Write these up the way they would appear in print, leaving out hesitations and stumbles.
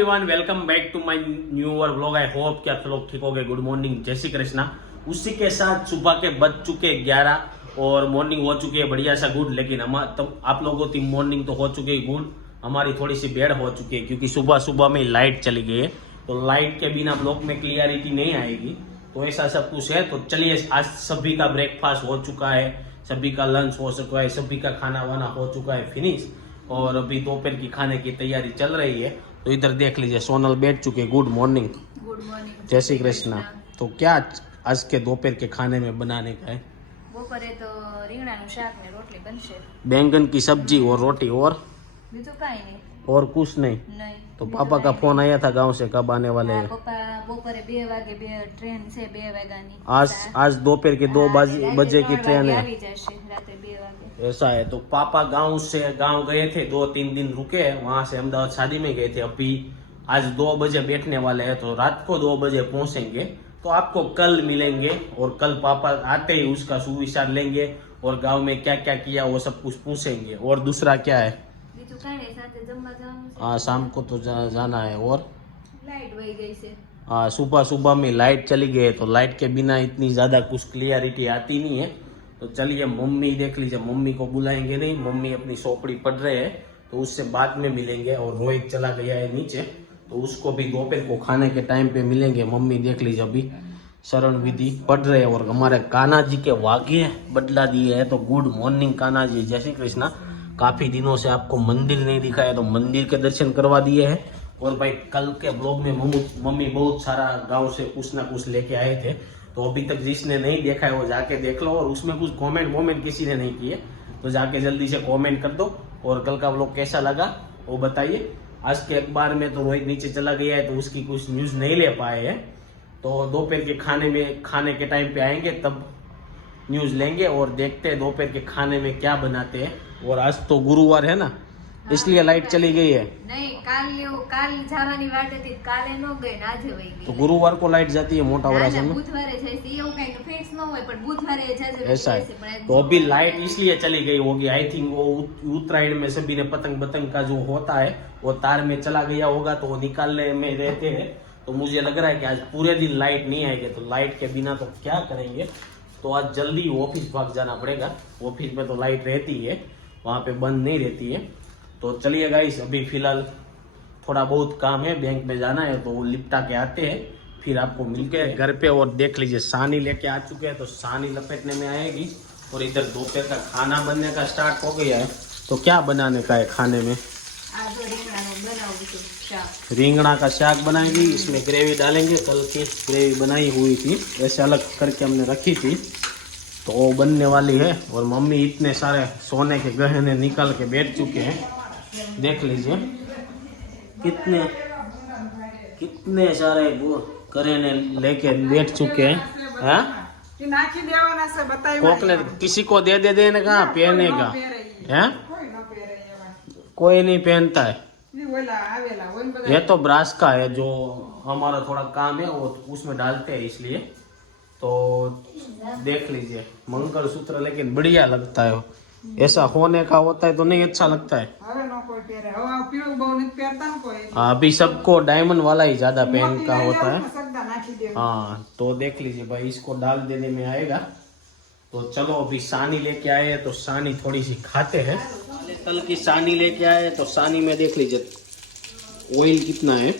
Everyone, welcome back to my new year vlog. I hope कि आप लोग ठीक हो गए। गुड मॉर्निंग, जय श्री कृष्णा। उसी के साथ सुबह के बज चुके 11 और मॉर्निंग हो चुकी है बढ़िया सा गुड। लेकिन हम तब आप लोगों की मॉर्निंग तो हो चुकी है गुड, हमारी थोड़ी सी बेड हो चुकी है क्योंकि सुबह सुबह में लाइट चली गई है। तो लाइट के बिना ब्लॉग में क्लियरिटी नहीं आएगी, तो ऐसा सब कुछ है। तो चलिए, आज सभी का ब्रेकफास्ट हो चुका है, सभी का लंच हो चुका है, सभी का खाना वाना हो चुका है फिनिश, और अभी दोपहर की खाने की तैयारी चल रही है। तो इधर देख लीजिए, सोनल बैठ चुके। Good morning. गुड मॉर्निंग, जय श्री कृष्णा। तो क्या आज के दोपहर के खाने में बनाने का है? બપોરે તો રીંગણાનું શાક ને રોટલી બનશે। बैंगन की सब्जी और रोटी, और બીજું કાંઈ નહીં। और कुछ नहीं। નહીં तो બીજું पापा का કાંઈ फोन आया था गांव से, कब आने वाले નહીં। हैं? પપ્પा બપોરે 2 વાગે ટ્રેન છે 2 વાગ્યાની। आज दोपहर के 2 बजे की ट्रेन है। આવી જશે રાત્રે 2 વાગે। ऐसा है। तो पापा गांव गए थे, 2-3 दिन रुके, वहां से अहमदाबाद शादी में गए थे। अभी आज 2 बजे बैठने वाले हैं, तो रात को 2 बजे पहुंचेंगे। तो आपको कल मिलेंगे, और कल पापा आते ही उसका सुविचार लेंगे और गांव में क्या क्या किया वो सब कुछ पूछेंगे। और दूसरा क्या है? બીજું કાંઈ નહીં, સાથે જમવા જવાનું છે। हाँ, शाम को तो जाना है। और લાઈટ વહી ગઈ છે। हाँ, सुबह सुबह में लाइट चली गई है, तो लाइट के बिना इतनी ज्यादा कुछ क्लियरिटी आती नहीं है। तो चलिए, मम्मी देख लीजिए, मम्मी को बुलाएंगे नहीं, मम्मी अपनी सोपड़ी पढ़ रहे हैं, तो उससे बाद में मिलेंगे। और रोहित चला गया है नीचे, तो उसको भी दोपहर को खाने के टाइम पे मिलेंगे। मम्मी देख लीजिए, अभी शरण विधि पढ़ रहे हैं। और हमारे कान्हा जी के वाघे बदला दिए हैं। तो गुड मॉर्निंग कान्हा जी, जय श्री कृष्णा। काफी दिनों से आपको मंदिर नहीं दिखाया, तो मंदिर के दर्शन करवा दिए हैं। और भाई, कल के ब्लॉग में मम्मी बहुत सारा गांव से कुछ ना कुछ लेके आए थे, तो अभी तक जिसने नहीं देखा है वो जाके देख लो। और उसमें कुछ कमेंट किसी ने नहीं किए, तो जाके जल्दी से कमेंट कर दो। और कल का ब्लॉग कैसा लगा वो बताइए। आज के अखबार में तो रोहित नीचे चला गया है, तो उसकी कुछ न्यूज नहीं ले पाए हैं। तो दोपहर के खाने के टाइम पे आएंगे, तब न्यूज लेंगे और देखते हैं दोपहर के खाने में क्या बनाते हैं। और आज तो गुरुवार है ना, इसलिए लाइट चली गई है। નહીં, કાલ જવાની વાટ હતી, કાલે ન ગઈ ને આજે વહી ગઈ। तो गुरुवार को लाइट जाती है मोटा वरासन में। બુધવારે જાય છે, એવું કઈ ફિક્સ ન હોય, પણ બુધવારે જાય ऐसा है। तो अभी लाइट इसलिए चली गई होगी, आई थिंक वो उत्तरायण में सभी ने पतंग का जो होता है वो तार में चला गया होगा, तो वो निकालने में रहते हैं। तो मुझे लग रहा है कि आज पूरे दिन लाइट नहीं आएगी। तो लाइट के बिना तो क्या करेंगे, तो आज जल्दी ऑफिस भाग जाना पड़ेगा। ऑफिस में तो लाइट रहती है, वहाँ पे बंद नहीं रहती है। तो चलिए गाइस, अभी फिलहाल थोड़ा बहुत काम है, बैंक में जाना है, तो वो निपटा के आते हैं, फिर आपको मिलके घर पे। और देख लीजिए, सानी लेके आ चुके हैं, तो सानी लपेटने में आएगी। और इधर दोपहर का खाना बनने का स्टार्ट हो गया है। तो क्या बनाने का है खाने में? रिंगणा का शाक बनाएगी, इसमें ग्रेवी डालेंगे। कल की ग्रेवी बनाई हुई थी, ऐसे अलग करके हमने रखी थी, तो वो बनने वाली है। और मम्मी इतने सारे सोने के गहने निकाल के बैठ चुके हैं, देख लीजिए कितने सारे गहने लेके बैठ चुके हैं। हाँ, कोकले किसी को दे देने का पहनने का है, कोई नहीं पहनता है। ये तो ब्रास का है, जो हमारा थोड़ा काम है वो उसमें डालते हैं, इसलिए। तो देख लीजिए, मंगलसूत्र लेकिन बढ़िया लगता है। ऐसा होने का होता है तो नहीं अच्छा लगता है। अभी सबको डायमंड वाला ही ज्यादा पहन का होता है। हाँ, तो देख लीजिए भाई, इसको डाल देने में आएगा। तो चलो, अभी सानी लेके आए हैं, तो सानी थोड़ी सी खाते हैं। कल की सानी लेके आए, तो सानी में देख लीजिए ऑयल कितना है।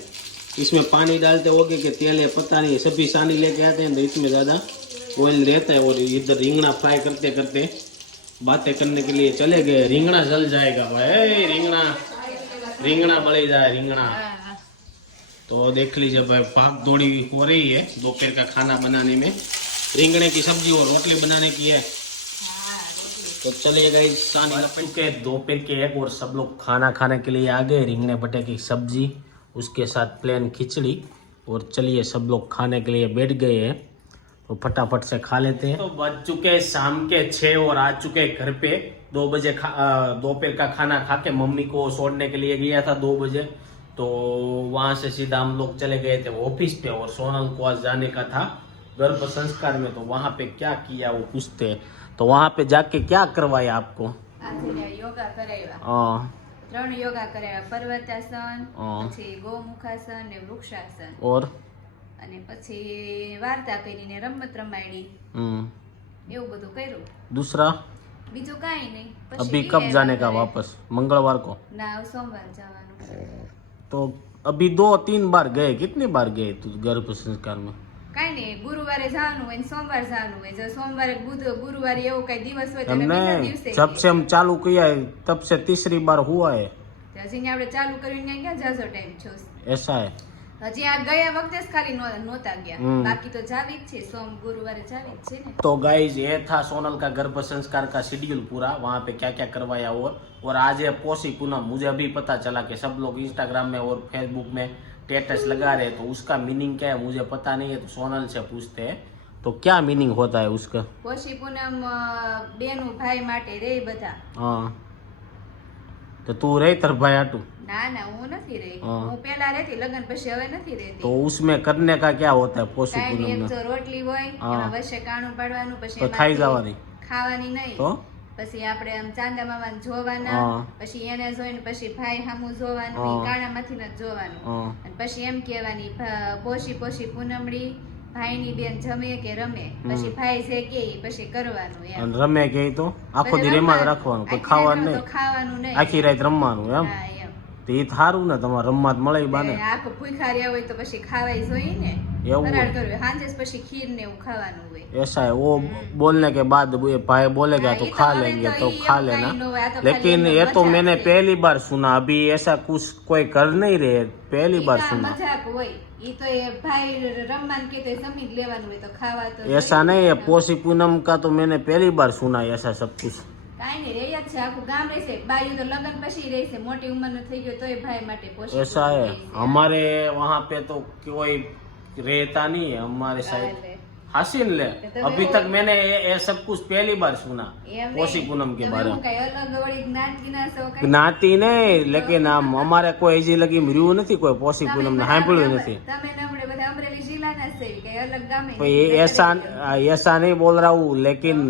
इसमें पानी डालते होगे कि तेल है पता नहीं, सभी सानी लेके आते हैं तो इसमें ज़्यादा ऑयल रहता है। और इधर रिंगणा फ्राई करते करते बातें करने के लिए चले गए। रिंगणा जल जाएगा भाई, रिंगणा बड़ी जाए रिंगणा। तो देख लीजिए भाई, भाग दौड़ी हो रही है दोपहर का खाना बनाने में। रिंगणे की सब्जी और रोटली बनाने की है। तो चलिए गाइस, के दोपहर के 1 और सब लोग खाना खाने के लिए आ गए। रिंगणे बटे की सब्जी, उसके साथ प्लेन खिचड़ी। और चलिए, सब लोग खाने के लिए बैठ गए हैं, तो फटाफट से खा लेते हैं। तो बज चुके शाम के 6 और आ चुके घर पे। 2 बजे दोपहर का खाना खा के मम्मी को छोड़ने के लिए गया था 2 बजे। तो वहां से सीधा हम लोग चले गए थे ऑफिस पे। और सोनल को आज जाने का था गर्भ संस्कार में, तो वहां पे क्या किया वो पूछते हैं। तो वहां पे जाके क्या करवाया आपको? योगा कराया। हाँ, 3 યોગા કરાવ્યા, પર્વતાસન, હા. પછી ગૌમુખાસન ને વૃક્ષાસન, और અને પછી વાર્તા કરીને રમત રમાડી, એવું બધું કર્યું. दूसरा બીજું કાંઈ નહીં. પછી अभी कब એ जाने का ઘરે. वापस? मंगलवार को? ના, સોમવાર જવાનું છે. तो अभी 2-3 बार गए, कितनी बार गए तू गर्भ संस्कार में? કાંઈ નહીં, ગુરુવારે જવાનું હોય ને સોમવાર જવાનું હોય. જો સોમવારે ગુરુવારે એવો કઈ દિવસ હોય તો हमने બીજા દિવસે जब से हम चालू किया है तब से तीसरी बार हुआ है, તો હજી આપણે ચાલુ કરીને ક્યાં જાજો ટાઈમ છો. ऐसा है. હજી આ ગયા વખતે જ ખાલી નહોતા ગયા, હમ. બાકી તો જાવી જ છે. ગુરુવારે જાવી જ છે ને. तो गाइज ये था सोनल का गर्भ संस्कार का शेड्यूल पूरा, वहाँ पे क्या क्या करवाया और आज है पोसी पूनम. मुझे अभी पता चला कि सब लोग इंस्टाग्राम में और फेसबुक में स्टेटस लगा रहे हैं, तो उसका मीनिंग क्या है मुझे पता नहीं है, तो सोनल से पूछते हैं तो क्या मीनिंग होता है उसका. પોષી પૂનમ બેનું ભાઈ માટે રે બધા. हाँ तो तू रहे तर भाई आटू, ના ના, હું નથી રહી. હા. હું પેલા રહેતી, લગ્ન પછી હવે નથી રહેતી. तो उसमें करने का क्या होता है पोसी કાંઈ पूनम નહીં, એમ में? તો રોટલી હોય, હા. એમાં વચ્ચે કાણું પાડવાનું, પછી તો એમાંથી ખાઈ જવાની? ખાવાની નહીં. तो પછી આપણે આમ ચાંદા મામાને જોવાના, હા. પછી એને જોઈને પછી ભાઈ સામું જોવાનું, હા. ઈ કાણામાંથી ન જોવાનું. हाँ અને પછી એમ કહેવાની, પોષી પોષી પૂનમડી ભાઈની બેન જમે કે રમે, પછી ભાઈ જે કે ઈ પછી કરવાનું એમ. અને રમે કે તો આખો દી બધે રેમાં જ રમવાનું. રાખવાનું, કોઈ આખી ખાવાનું રાત નહીં, તો ખાવાનું નહીં. આખી રાત રમવાનું એમ. હા, એમ. તો એ થારું ને, તમારે રમવા જ મળે ઈ બાને. ને આખો ભૂખ્યા રહ્યા હોય તો પછી ખાવાય જોઈએ ને, એવું હોય? ફરાળ કરવું. સાંજે જ પછી ખીર ને એવું ખાવાનું હોય. ऐसा है, वो बोलने के बाद ये भाई बोलेगा तो ये तो खा हमें लेंगे तो तो ये खा अब लेना, कहीं नो है, तो लेकिन खाली ये तो मजाक मैंने से। पहली बार सुना, अभी ऐसा कुछ कोई कर नहीं रहे, पहली ઈ बार તો આ सुना. મજાક હોય. ઈ તો એ ભાઈ રમવાનું કે તો જમી જ લેવાનું હોય, તો ખાવા તો ऐसा જોઈએ. नहीं है, पोसी पूनम का तो मैंने पहली बार सुना ऐसा सब कुछ. કાંઈ નહીં, રહી જ છે, આખું ગામ રહેશે. બાયું તો લગ્ન પછી રહેશે, મોટી ઉંમરનો થઈ ગયો તોય ભાઈ માટે પોષી ऐसा है, રહેશે. हमारे वहाँ पे तो कोई रहता नहीं है हमारे साइड. એટલે हासिल ले, तो अभी वो- तक मैंने ये सब कुछ पहली बार सुना એમ पोसी નહીં. पूनम के તમે बारे હું में. કાંઈ અલગ વળી જ્ઞાતિના છો કાંઈ? જ્ઞાતિ નહીં, લેकिन આમ અમારે કોઈ હજી લગી મર્યું નથી, કોઈ પોસી તમે પૂનમ ને બધા સાંભળ્યું અમે- નથી. તમે ને આપણે બધા અમરેલી જિલ્લાના જ છે, કાંઈ અલગ ગામે तो નહીં. ये ऐसा नहीं बोल रहा हूँ, लेकिन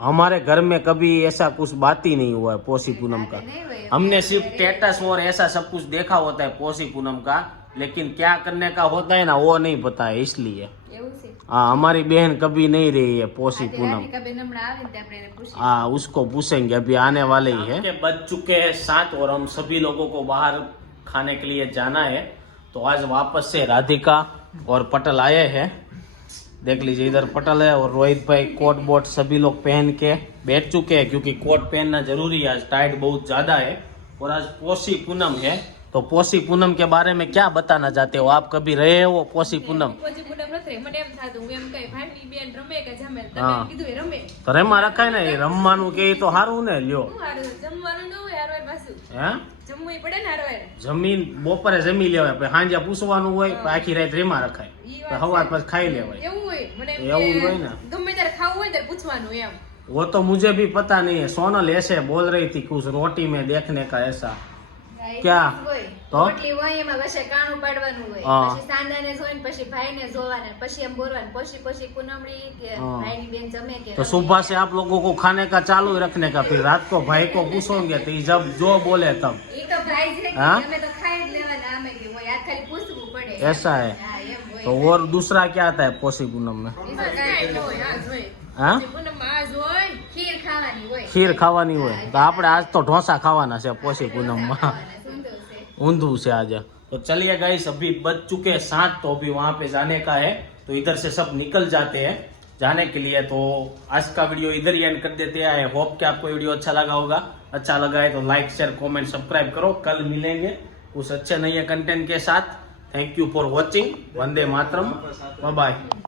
हमारे घर में कभी ऐसा कुछ बात ही नहीं हुआ है पोसी पूनम का. નહીં હોય. हमने सिर्फ स्टेटस और ऐसा सब कुछ देखा होता है पोसी पूनम का, लेकिन क्या करने का होता है ना वो नहीं पता है, इसलिए. એવું છે. हाँ, हमारी बहन कभी नहीं रही है पोसी આજે पूनम. રાધિકાબેન હમણાં આવે ને તો આપણે એને પૂછીએ. हाँ, उसको पूछेंगे, अभी आने वाले ही है. बज चुके हैं 7 और हम सभी लोगों को बाहर खाने के लिए जाना है, तो आज वापस से राधिका और पटल आए हैं. देख लीजिए, इधर पटल है और रोहित भाई कोट बोट सभी लोग पहन के बैठ चुके हैं, क्योंकि कोट पहनना जरूरी है, आज टाइट बहुत ज्यादा है. और आज पोसी पूनम है, तो पोसी पूनम के बारे में क्या बताना चाहते हो आप? कभी रहे हो पोसी पूनम? પોચી પૂનમ નથી રહી. મને એમ થાતું હું એમ કઈ ભાઈની બેન રમે કે જમે, તમે હા. એમ કીધું એ રમે. તો રેમાં રખાય ને, એ રમવાનું કે તો સારું ને, લ્યો. શું હારું છે? જમવાનું ન હોય હારવાર પાછું. હે, જમવું ય પડે ને હારવાર. જમીન બપોરે જમી લેવાય, પછી સાંજે પૂછવાનું હોય, પછી આખી રાત રેમાં રખાય, ઈ પછી વાત સવાર છે. પછી ખાઈ લેવાય. એવું હોય. મને એમ એવું કે હોય ને. ગમે ત્યારે ખાવું હોય ત્યારે પૂછવાનું એમ. वो तो मुझे भी पता नहीं है, सोनल ऐसे बोल रही थी कुछ रोटी में देखने का ऐसा. હા, એ ક્યાં? હોય. તો? રોટલી હોય, એમાં વચ્ચે કાણું પાડવાનું હોય. હા. પછી સાંદાને જોઈને પછી ભાઈને જોવાના, પછી એમ બોલવાનું, પોષી પોષી પૂનમડી કે હા. ભાઈની બેન જમે કે तो રમે. सुबह से आप लोगों को खाने का चालू ही रखने का, फिर रात को भाई को पूछोगे तो ये जब जो बोले तब. ઈ તો ભાઈ છે કે હા? અમે તો ખાઈ જ લેવાના, અમે કે હોય આ ખાલી પૂછવું પડે. ऐसा है. હા, એમ હોય. तो और दूसरा क्या आता है पोसी पूनम में? એમાં કાંઈ ન હોય. આ જ હોય. हाँ, પોચી પૂનમમાં આ જ હોય. ખીર ખાવાની હોય. खीर खावानी हुए तो આપણે आज तो ढोसा खावाना है पोसी पूनम में. ખાવાના, સુંદર છે. ऊंधू से आज. तो चलिए गाइस, अभी बज चुके हैं 7, तो अभी वहां पे जाने का है, तो इधर से सब निकल जाते हैं जाने के लिए. तो आज का वीडियो इधर ही एंड कर देते हैं. आई होप कि आपको वीडियो अच्छा लगा होगा. अच्छा लगा है तो लाइक शेयर कमेंट सब्सक्राइब करो. कल मिलेंगे उस अच्छे नए कंटेंट के साथ. Thank you for watching. Vande Mataram. Bye bye.